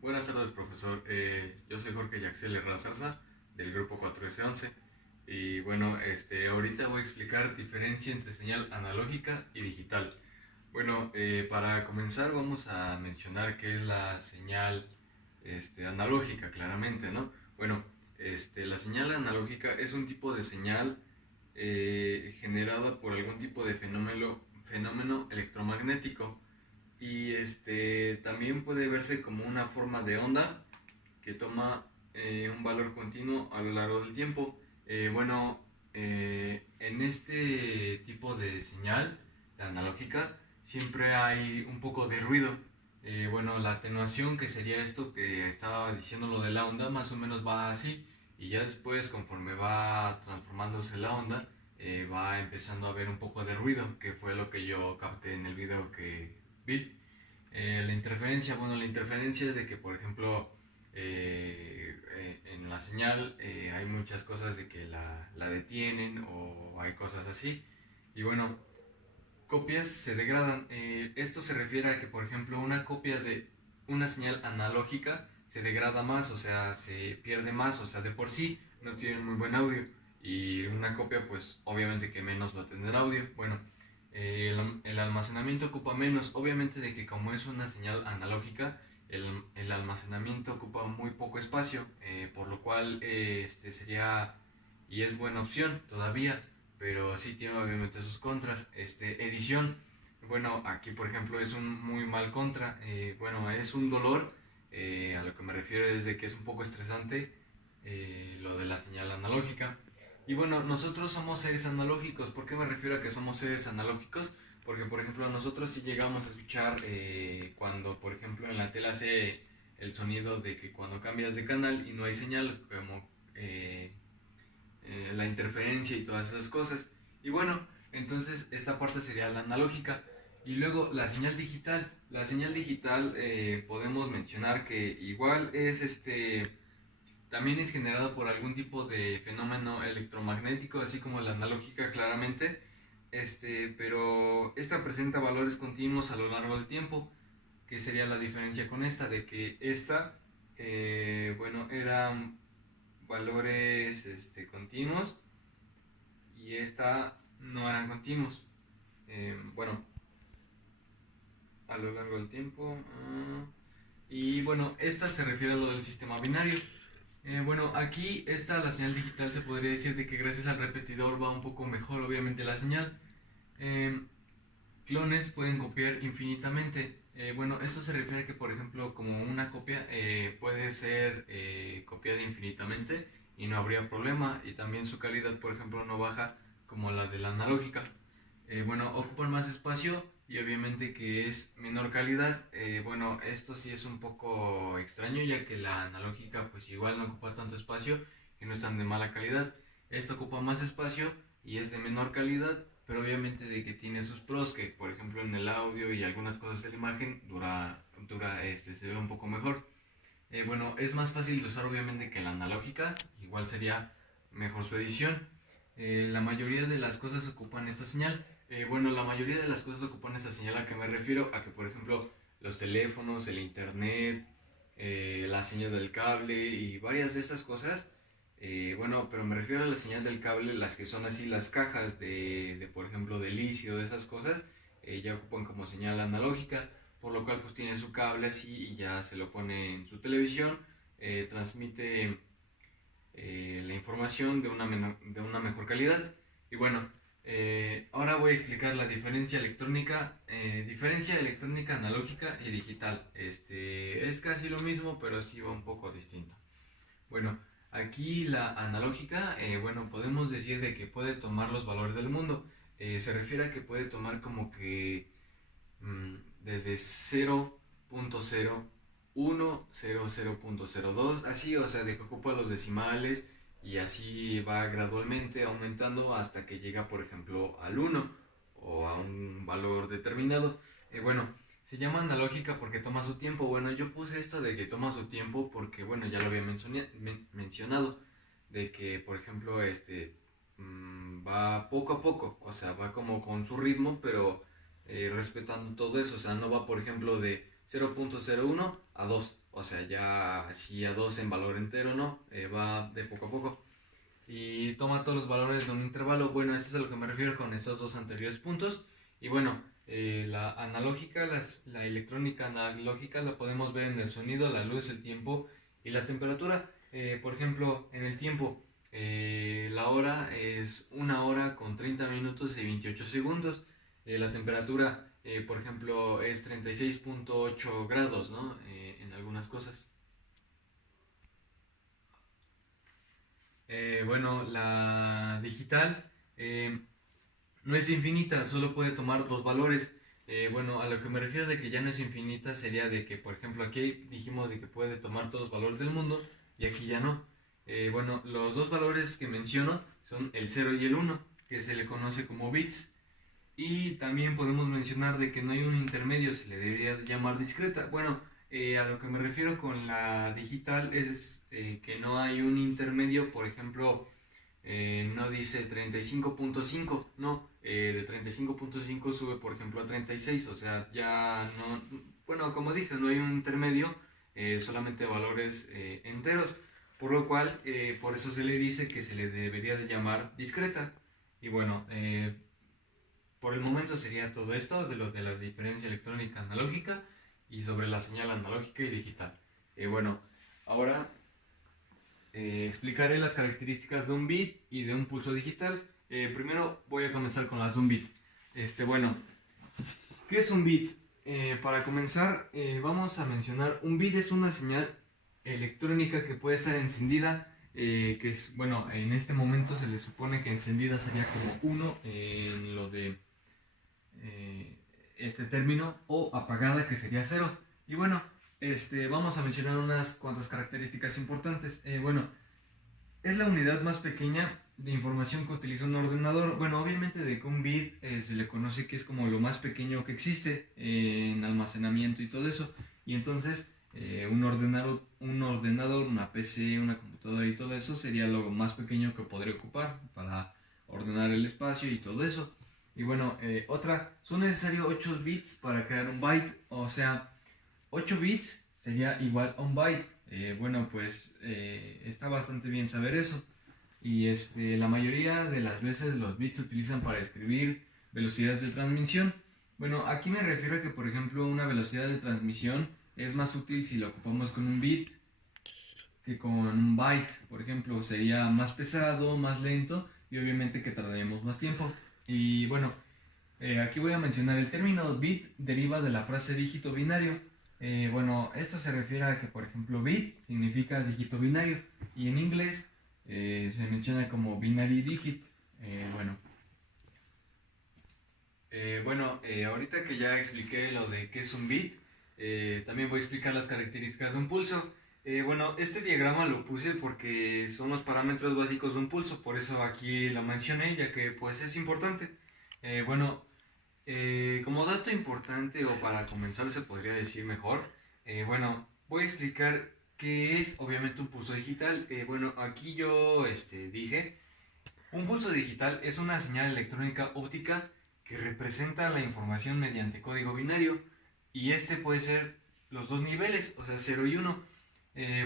Buenas tardes, profesor. Yo soy Jorge Yaxel Herrera Zarza, del grupo 4S11. Y bueno, ahorita voy a explicar diferencia entre señal analógica y digital. Bueno, para comenzar vamos a mencionar qué es la señal analógica, claramente, ¿no? Bueno, la señal analógica es un tipo de señal generada por algún tipo de fenómeno electromagnético y también puede verse como una forma de onda que toma un valor continuo a lo largo del tiempo. En este tipo de señal, la analógica, siempre hay un poco de ruido. La atenuación, que sería esto que estaba diciendo lo de la onda, más o menos va así, y ya después, conforme va transformándose la onda, va empezando a haber un poco de ruido, que fue lo que yo capté en el video que vi. La interferencia es de que, por ejemplo, en la señal hay muchas cosas de que la detienen o hay cosas así. Y bueno, copias se degradan. Esto se refiere a que, por ejemplo, una copia de una señal analógica se degrada más, o sea, se pierde más, o sea, de por sí no tiene muy buen audio. Y una copia, pues, obviamente que menos va a tener audio. Bueno, el almacenamiento ocupa menos, obviamente de que como es una señal analógica, el almacenamiento ocupa muy poco espacio, por lo cual sería y es buena opción todavía, pero sí tiene obviamente sus contras. Edición, bueno, aquí por ejemplo es un muy mal contra, es un dolor, a lo que me refiero es de que es un poco estresante lo de la señal analógica. Y bueno, nosotros somos seres analógicos. ¿Por qué me refiero a que somos seres analógicos? Porque, por ejemplo, nosotros sí llegamos a escuchar cuando, por ejemplo, en la tele hace el sonido de que cuando cambias de canal y no hay señal, como la interferencia y todas esas cosas. Y bueno, entonces esta parte sería la analógica. Y luego la señal digital. La señal digital podemos mencionar que igual es también es generado por algún tipo de fenómeno electromagnético, así como la analógica claramente, pero esta presenta valores continuos a lo largo del tiempo, que sería la diferencia con esta, de que esta, eran valores continuos y esta no eran continuos. Bueno, a lo largo del tiempo. Y bueno, esta se refiere a lo del sistema binario. Aquí la señal digital se podría decir de que gracias al repetidor va un poco mejor, obviamente, la señal. Eh, Clones pueden copiar infinitamente. Esto se refiere a que, por ejemplo, como una copia puede ser copiada infinitamente y no habría problema. Y también su calidad, por ejemplo, no baja como la de la analógica. Ocupan más espacio y obviamente que es menor calidad. Esto sí es un poco extraño, ya que la analógica pues igual no ocupa tanto espacio y no es tan de mala calidad. Esto ocupa más espacio y es de menor calidad, pero obviamente de que tiene sus pros, que por ejemplo en el audio y algunas cosas de la imagen se ve un poco mejor. Es más fácil de usar obviamente que la analógica, igual sería mejor su edición. La mayoría de las cosas ocupan esta señal. La mayoría de las cosas ocupan esta señal. ¿A que me refiero? A que, por ejemplo, los teléfonos, el internet, la señal del cable y varias de estas cosas. Pero me refiero a la señal del cable, las que son así las cajas por ejemplo, de licio, de esas cosas, ya ocupan como señal analógica, por lo cual pues tiene su cable así y ya se lo pone en su televisión, transmite la información de una mejor calidad. Y bueno, ahora voy a explicar la diferencia electrónica analógica y digital. Es casi lo mismo, pero sí va un poco distinto. Bueno, aquí la analógica, podemos decir de que puede tomar los valores del mundo. Se refiere a que puede tomar como que desde 0.01, 0.02, así, o sea, de que ocupa los decimales y así va gradualmente aumentando hasta que llega, por ejemplo, al uno o a un valor determinado. Se llama analógica porque toma su tiempo. Bueno, yo puse esto de que toma su tiempo porque, ya lo había mencionado, de que, por ejemplo, va poco a poco, o sea, va como con su ritmo, pero respetando todo eso, o sea, no va por ejemplo de 0.01 a 2. O sea, ya si a 2 en valor entero, ¿no? Va de poco a poco. Y toma todos los valores de un intervalo. Bueno, eso es a lo que me refiero con esos dos anteriores puntos. Y bueno, la analógica, la electrónica analógica la podemos ver en el sonido, la luz, el tiempo y la temperatura. Por ejemplo, en el tiempo, la hora es 1 hora con 30 minutos y 28 segundos. La temperatura, por ejemplo, es 36.8 grados, ¿no? En algunas cosas. Bueno, la digital no es infinita, solo puede tomar dos valores. Bueno, a lo que me refiero de que ya no es infinita sería de que, por ejemplo, aquí dijimos de que puede tomar todos los valores del mundo y aquí ya no. Bueno, los dos valores que menciono son el 0 y el 1, que se le conoce como bits. Y también podemos mencionar de que no hay un intermedio, se le debería llamar discreta. Bueno, a lo que me refiero con la digital es que no hay un intermedio, por ejemplo, no dice 35.5, no, de 35.5 sube por ejemplo a 36, o sea, ya no, bueno, como dije, no hay un intermedio, solamente valores enteros, por lo cual, por eso se le dice que se le debería de llamar discreta. Y bueno, por el momento sería todo esto de lo de la diferencia electrónica analógica y sobre la señal analógica y digital. Bueno, ahora explicaré las características de un bit y de un pulso digital. Primero voy a comenzar con las de un bit. Bueno, ¿qué es un bit? Para comenzar, vamos a mencionar, un bit es una señal electrónica que puede estar encendida, que es, bueno, en este momento se le supone que encendida sería como 1 en lo de este término, o apagada, que sería 0. Y bueno, vamos a mencionar unas cuantas características importantes. Bueno, es la unidad más pequeña de información que utiliza un ordenador. Bueno, obviamente de que un bit se le conoce que es como lo más pequeño que existe en almacenamiento y todo eso. Y entonces un ordenador, una PC, una computadora y todo eso sería lo más pequeño que podría ocupar para ordenar el espacio y todo eso. Y bueno, son necesarios 8 bits para crear un byte, o sea, 8 bits sería igual a un byte. Bueno, pues está bastante bien saber eso. Y la mayoría de las veces los bits se utilizan para escribir velocidades de transmisión. Bueno, aquí me refiero a que, por ejemplo, una velocidad de transmisión es más útil si la ocupamos con un bit que con un byte. Por ejemplo, sería más pesado, más lento y obviamente que tardaríamos más tiempo. Y bueno, aquí voy a mencionar el término bit deriva de la frase dígito binario. Bueno, esto se refiere a que, por ejemplo, bit significa dígito binario y en inglés se menciona como binary digit. Bueno, ahorita que ya expliqué lo de qué es un bit, también voy a explicar las características de un pulso. Bueno, este diagrama lo puse porque son los parámetros básicos de un pulso, por eso aquí lo mencioné, ya que pues es importante. Bueno, como dato importante o para comenzar se podría decir mejor, bueno, voy a explicar qué es obviamente un pulso digital. Bueno, aquí yo dije, un pulso digital es una señal electrónica óptica que representa la información mediante código binario y puede ser los dos niveles, o sea 0 y 1.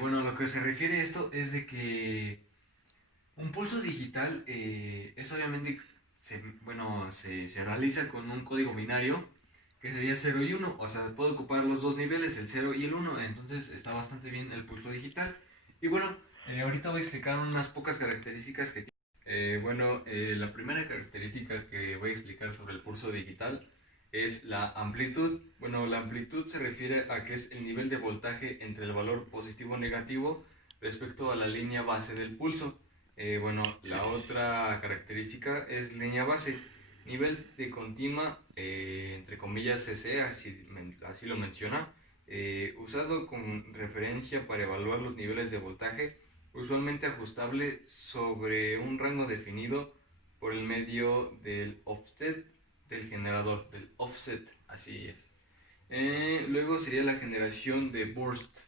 Bueno, lo que se refiere a esto es de que un pulso digital es obviamente, se realiza con un código binario que sería 0 y 1, o sea, puede ocupar los dos niveles, el 0 y el 1, entonces está bastante bien el pulso digital. Y bueno, ahorita voy a explicar unas pocas características que tiene. La primera característica que voy a explicar sobre el pulso digital es la amplitud. Bueno, la amplitud se refiere a que es el nivel de voltaje entre el valor positivo o negativo respecto a la línea base del pulso. La otra característica es línea base, nivel de continua, entre comillas CC, así lo menciona, usado con referencia para evaluar los niveles de voltaje, usualmente ajustable sobre un rango definido por el medio del offset del generador, del offset, así es. Luego sería la generación de burst.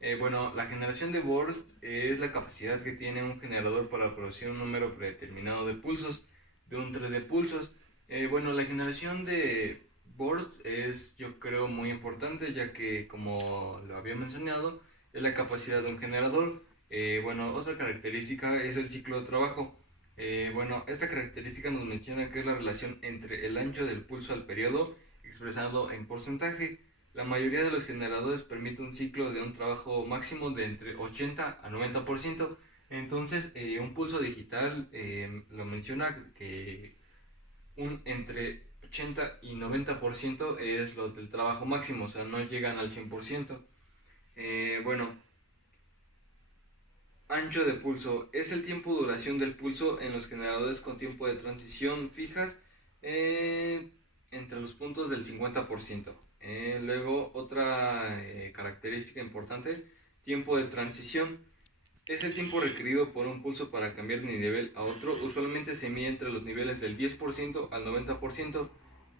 La generación de burst es la capacidad que tiene un generador para producir un número predeterminado de pulsos, de un tren de pulsos. La generación de burst es, yo creo, muy importante, ya que, como lo había mencionado, es la capacidad de un generador. Bueno, otra característica es el ciclo de trabajo. Bueno, esta característica nos menciona que es la relación entre el ancho del pulso al periodo expresado en porcentaje. La mayoría de los generadores permite un ciclo de un trabajo máximo de entre 80 a 90%. Entonces, un pulso digital lo menciona que entre 80 y 90% es lo del trabajo máximo, o sea, no llegan al 100%. Bueno, ancho de pulso es el tiempo duración del pulso en los generadores con tiempo de transición fijas eh, entre los puntos del 50%. Luego, otra característica importante, tiempo de transición. Es el tiempo requerido por un pulso para cambiar de nivel a otro. Usualmente se mide entre los niveles del 10% al 90%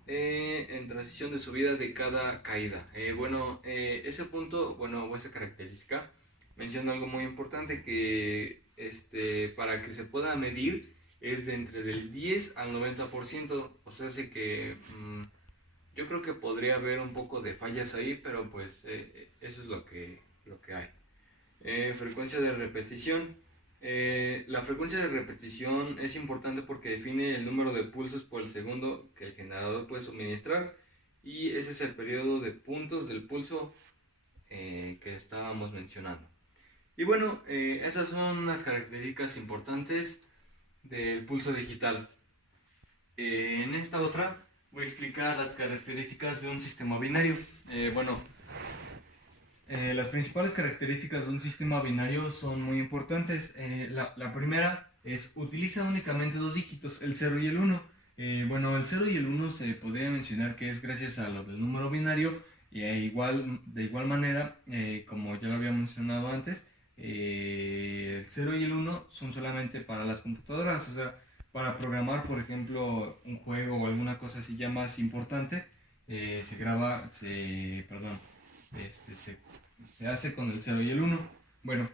en transición de subida de cada caída. Ese punto, bueno, o esa característica menciona algo muy importante que para que se pueda medir es de entre del 10 al 90%. O sea, hace que yo creo que podría haber un poco de fallas ahí, pero pues eso es lo que hay. Frecuencia de repetición. La frecuencia de repetición es importante porque define el número de pulsos por el segundo que el generador puede suministrar, y ese es el periodo de puntos del pulso que estábamos mencionando. Y bueno, esas son las características importantes del pulso digital. En esta otra voy a explicar las características de un sistema binario. Las principales características de un sistema binario son muy importantes. La primera es utiliza únicamente dos dígitos, el 0 y el 1. El 0 y el 1 se podría mencionar que es gracias a lo del número binario, y de igual manera, como ya lo había mencionado antes, el 0 y el 1 son solamente para las computadoras, o sea, para programar, por ejemplo, un juego o alguna cosa así ya más importante, se hace con el 0 y el 1. Bueno,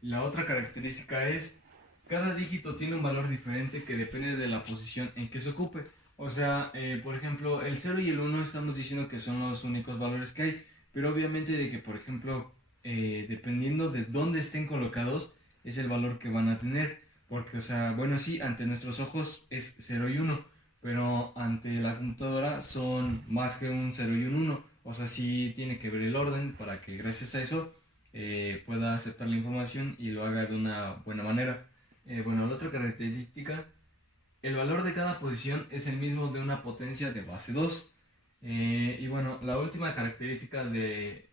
la otra característica es cada dígito tiene un valor diferente que depende de la posición en que se ocupe. O sea, por ejemplo, el 0 y el 1 estamos diciendo que son los únicos valores que hay, pero obviamente de que, por ejemplo, dependiendo de dónde estén colocados, es el valor que van a tener. Porque, o sea, bueno, sí, ante nuestros ojos es 0 y 1, pero ante la computadora son más que un 0 y un 1. O sea, sí tiene que ver el orden para que gracias a eso pueda aceptar la información y lo haga de una buena manera. La otra característica, el valor de cada posición es el mismo de una potencia de base 2. La última característica de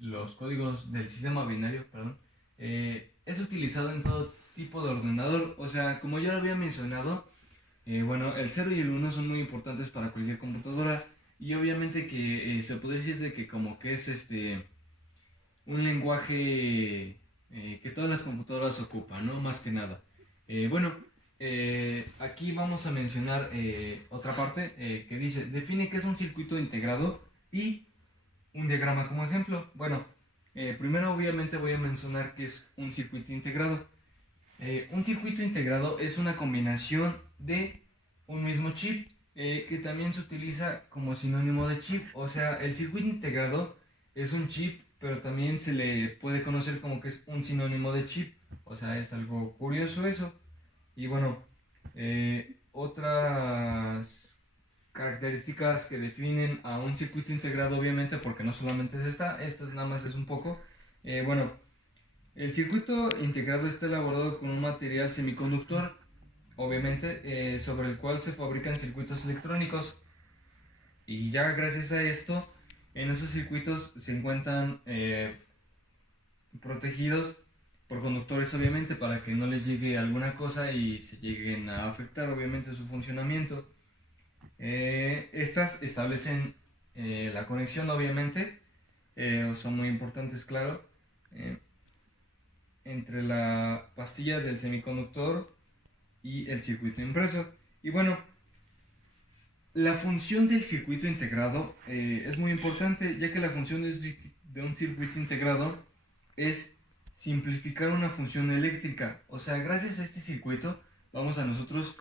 los códigos del sistema binario, perdón, es utilizado en todo tipo de ordenador. O sea, como ya lo había mencionado, el 0 y el 1 son muy importantes para cualquier computadora, y obviamente que se puede decir de que como que es un lenguaje que todas las computadoras ocupan, ¿no? Más que nada. Aquí vamos a mencionar otra parte que dice, define qué es un circuito integrado y un diagrama como ejemplo. Primero obviamente voy a mencionar qué es un circuito integrado. Un circuito integrado es una combinación de un mismo chip que también se utiliza como sinónimo de chip. O sea, el circuito integrado es un chip, pero también se le puede conocer como que es un sinónimo de chip. O sea, es algo curioso eso. Y otras características que definen a un circuito integrado, obviamente, porque no solamente es esta nada más es un poco. El circuito integrado está elaborado con un material semiconductor, obviamente, sobre el cual se fabrican circuitos electrónicos. Y ya gracias a esto, en esos circuitos se encuentran protegidos por conductores, obviamente, para que no les llegue alguna cosa y se lleguen a afectar, obviamente, su funcionamiento. Estas establecen la conexión, obviamente, son muy importantes, claro, entre la pastilla del semiconductor y el circuito impreso. La función del circuito integrado es muy importante, ya que la función de un circuito integrado es simplificar una función eléctrica. O sea, gracias a este circuito vamos a nosotros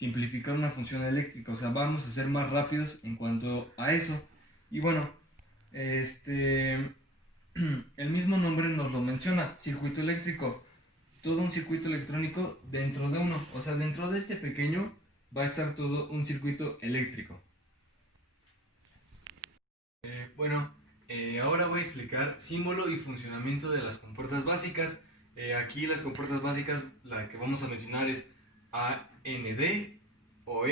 simplificar una función eléctrica, o sea, vamos a ser más rápidos en cuanto a eso. Y bueno, el mismo nombre nos lo menciona, circuito eléctrico, todo un circuito electrónico dentro de uno, o sea, dentro de este pequeño va a estar todo un circuito eléctrico. Ahora voy a explicar símbolo y funcionamiento de las compuertas básicas. Aquí las compuertas básicas, la que vamos a mencionar es AND, OR,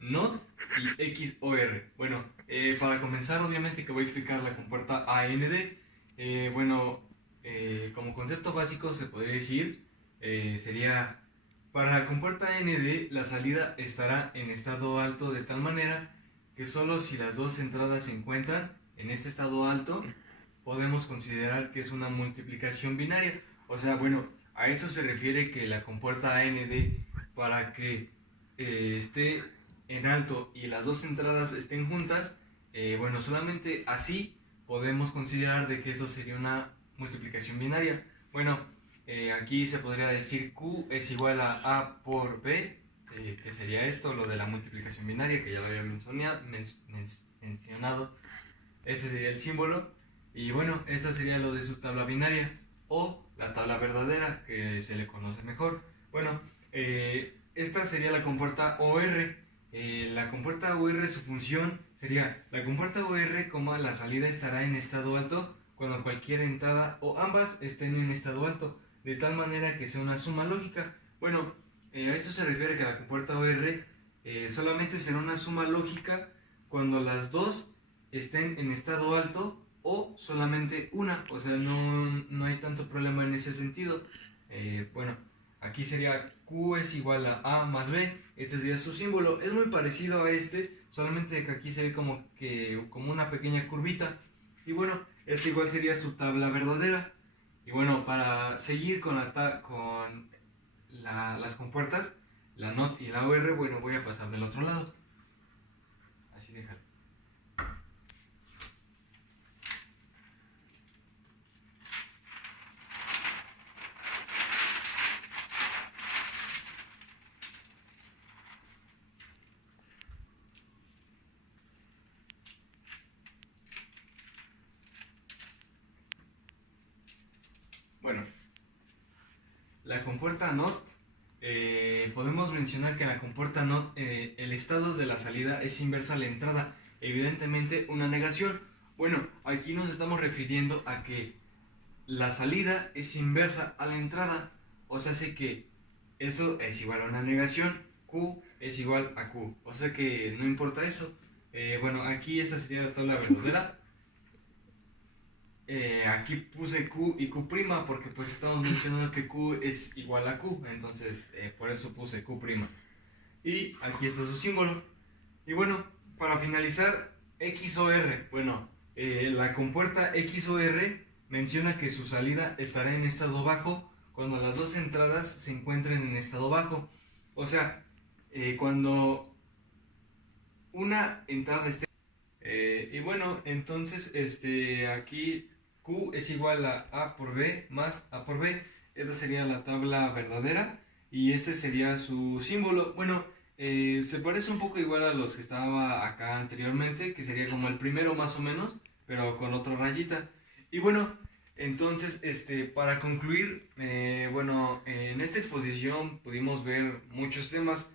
NOT y XOR. Para comenzar, obviamente que voy a explicar la compuerta AND. Como concepto básico se podría decir, sería, para la compuerta AND, la salida estará en estado alto de tal manera que solo si las dos entradas se encuentran en este estado alto, podemos considerar que es una multiplicación binaria. O sea, a esto se refiere que la compuerta AND, para que esté en alto y las dos entradas estén juntas, solamente así podemos considerar de que esto sería una multiplicación binaria. Aquí se podría decir Q es igual a por B, que sería esto, lo de la multiplicación binaria, que ya lo había mencionado. Este sería el símbolo. Y eso sería lo de su tabla binaria o la tabla verdadera, que se le conoce mejor. Esta sería la compuerta OR. La compuerta OR, su función sería la compuerta OR, la salida estará en estado alto cuando cualquier entrada o ambas estén en estado alto, de tal manera que sea una suma lógica. A esto se refiere que la compuerta OR solamente será una suma lógica cuando las dos estén en estado alto o solamente una, o sea, no hay tanto problema en ese sentido. Aquí sería Q es igual a más B, este sería su símbolo, es muy parecido a este, solamente que aquí se ve como una pequeña curvita. Y este igual sería su tabla verdadera. Y para seguir con las compuertas, la NOT y la OR, voy a pasar del otro lado. Así déjalo. La compuerta NOT, podemos mencionar que la compuerta NOT, el estado de la salida es inversa a la entrada, evidentemente una negación. Aquí nos estamos refiriendo a que la salida es inversa a la entrada, o sea, hace que esto es igual a una negación, Q es igual a Q, o sea que no importa eso. Aquí esta sería la tabla verdadera. Aquí puse Q y Q' porque pues estamos mencionando que Q es igual a Q, entonces por eso puse Q'. Y aquí está su símbolo. Y para finalizar, XOR. La compuerta XOR menciona que su salida estará en estado bajo cuando las dos entradas se encuentren en estado bajo. O sea, cuando una entrada esté... entonces aquí Q es igual a por B más A por B. Esta sería la tabla verdadera y este sería su símbolo. Se parece un poco igual a los que estaba acá anteriormente, que sería como el primero más o menos, pero con otra rayita. Y entonces, para concluir, en esta exposición pudimos ver muchos temas.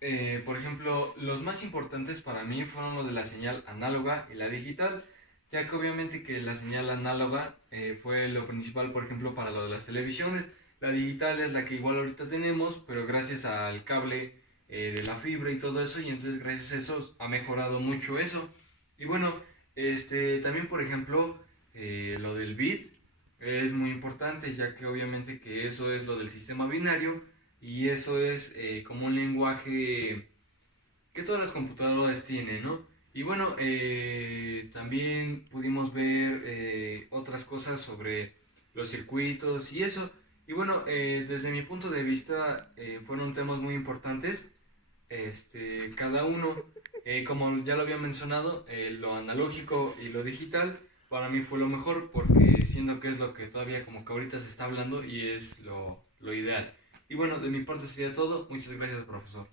Por ejemplo, los más importantes para mí fueron los de la señal análoga y la digital, ya que obviamente que la señal análoga fue lo principal, por ejemplo, para lo de las televisiones. La digital es la que igual ahorita tenemos, pero gracias al cable de la fibra y todo eso, y entonces gracias a eso ha mejorado mucho eso. Y también por ejemplo, lo del bit es muy importante, ya que obviamente que eso es lo del sistema binario, y eso es como un lenguaje que todas las computadoras tienen, ¿no? Y también pudimos ver otras cosas sobre los circuitos y eso. Y desde mi punto de vista fueron temas muy importantes. Cada uno, como ya lo había mencionado, lo analógico y lo digital, para mí fue lo mejor porque siento que es lo que todavía como que ahorita se está hablando y es lo ideal. Y bueno, de mi parte sería todo. Muchas gracias, profesor.